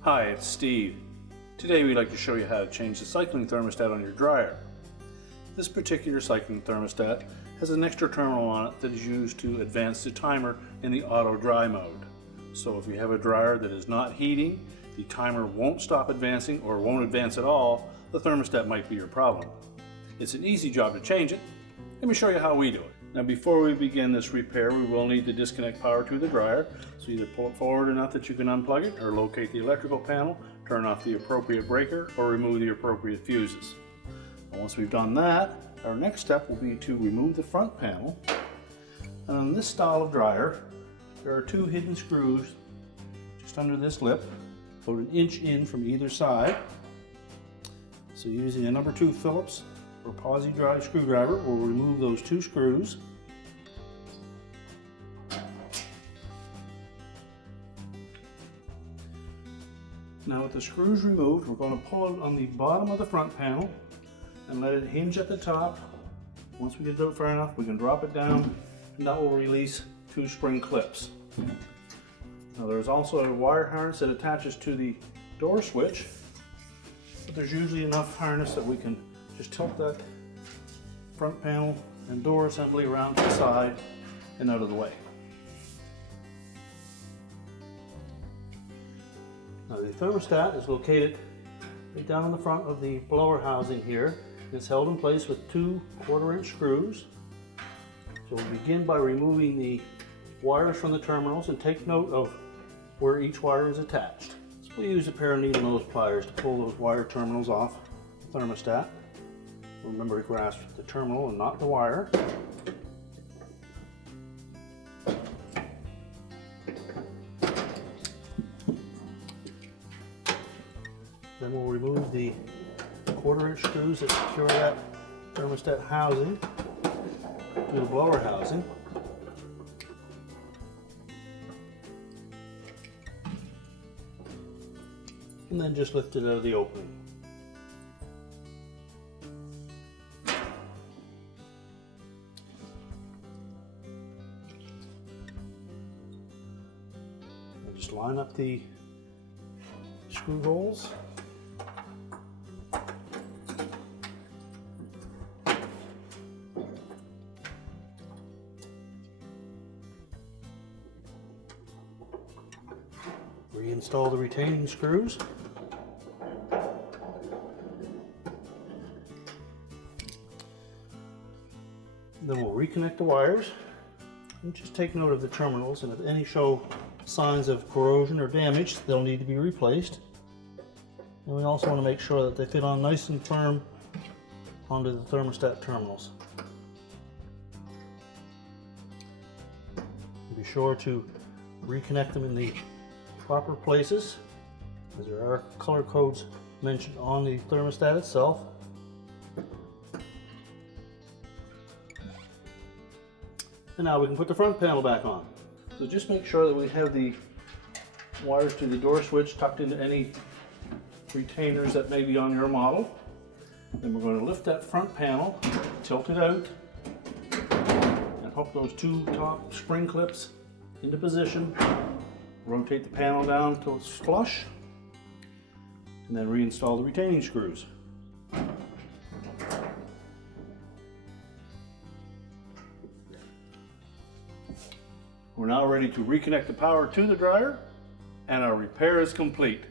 Hi, it's Steve. Today we'd like to show you how to change the cycling thermostat on your dryer. This particular cycling thermostat has an extra terminal on it that is used to advance the timer in the auto dry mode. So if you have a dryer that is not heating, the timer won't stop advancing or won't advance at all, the thermostat might be your problem. It's an easy job to change it. Let me show you how we do it. Now before we begin this repair, we will need to disconnect power to the dryer. So either pull it forward enough that you can unplug it, or locate the electrical panel, turn off the appropriate breaker, or remove the appropriate fuses. And once we've done that, our next step will be to remove the front panel. And on this style of dryer, there are two hidden screws just under this lip, about an inch in from either side. So using a number 2 Phillips or posi drive screwdriver, we'll remove those 2 screws. Now with the screws removed, we're going to pull it on the bottom of the front panel and let it hinge at the top. Once we get it out far enough, we can drop it down, and that will release 2 spring clips. Now there's also a wire harness that attaches to the door switch, but there's usually enough harness that we can just tilt that front panel and door assembly around to the side and out of the way. Now the thermostat is located right down in the front of the blower housing here. It's held in place with 2 1/4-inch screws. So we'll begin by removing the wires from the terminals, and take note of where each wire is attached. So we'll use a pair of needle nose pliers to pull those wire terminals off the thermostat. Remember to grasp the terminal and not the wire. Then we'll remove the 1/4-inch screws that secure that thermostat housing to the blower housing. And then just lift it out of the opening. And just line up the screw holes. Reinstall the retaining screws. Then we'll reconnect the wires, and just take note of the terminals, and if any show signs of corrosion or damage, they'll need to be replaced. And we also want to make sure that they fit on nice and firm onto the thermostat terminals. Be sure to reconnect them in the proper places, as there are color codes mentioned on the thermostat itself. And now we can put the front panel back on. So just make sure that we have the wires to the door switch tucked into any retainers that may be on your model. Then we're going to lift that front panel, tilt it out, and hook those 2 top spring clips into position. Rotate the panel down until it's flush, and then reinstall the retaining screws. We're now ready to reconnect the power to the dryer, and our repair is complete.